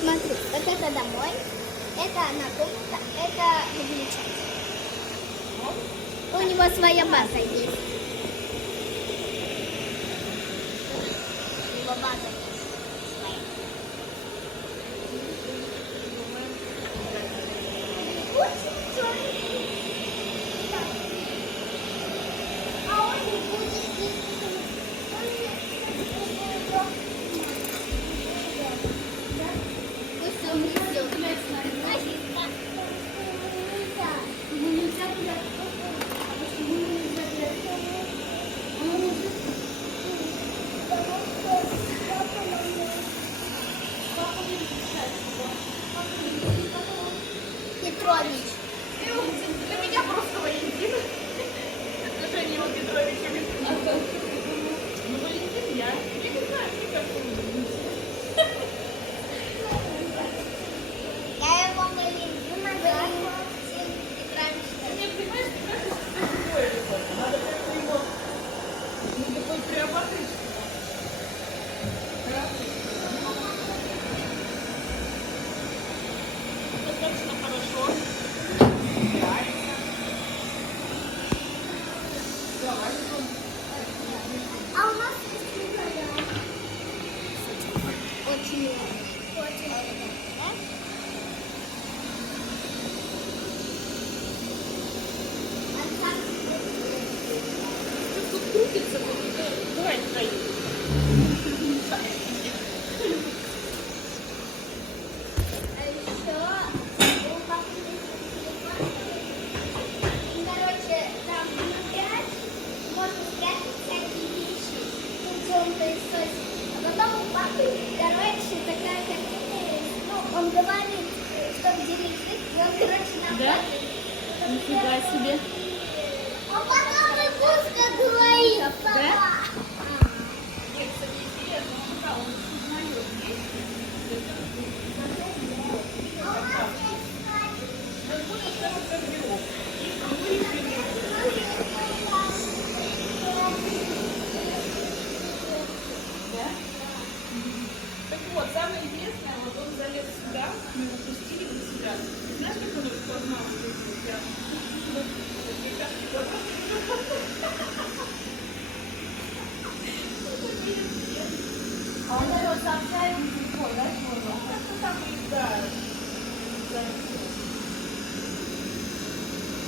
Смотри, вот это домой, это анатомика, это выключать. У него своя база есть. У него база есть своя. А он не будет здесь. Пусть он идет. Петрович. Для меня просто Валентин. Отношения его Петровича. Ну, Валентин я. Я не знаю, мне кажется, Я его Валентин называю Петрович. мне, понимаешь, кажется, что это другое ребенок. Надо как-то его, ну, такой приободрить. Достаточно хорошо. Нравится. Давай, А у нас есть никогда. Очень много. Очень много. тут крутится. Давай, давай. А еще у папы есть телефон. Короче, там внутрь можно спрятать всякие вещи. Где он пылесосит. А потом у папы, короче, такая картина. Ну, он говорит, что где лежит. И он, короче, нам Да? платит. Нифига себе.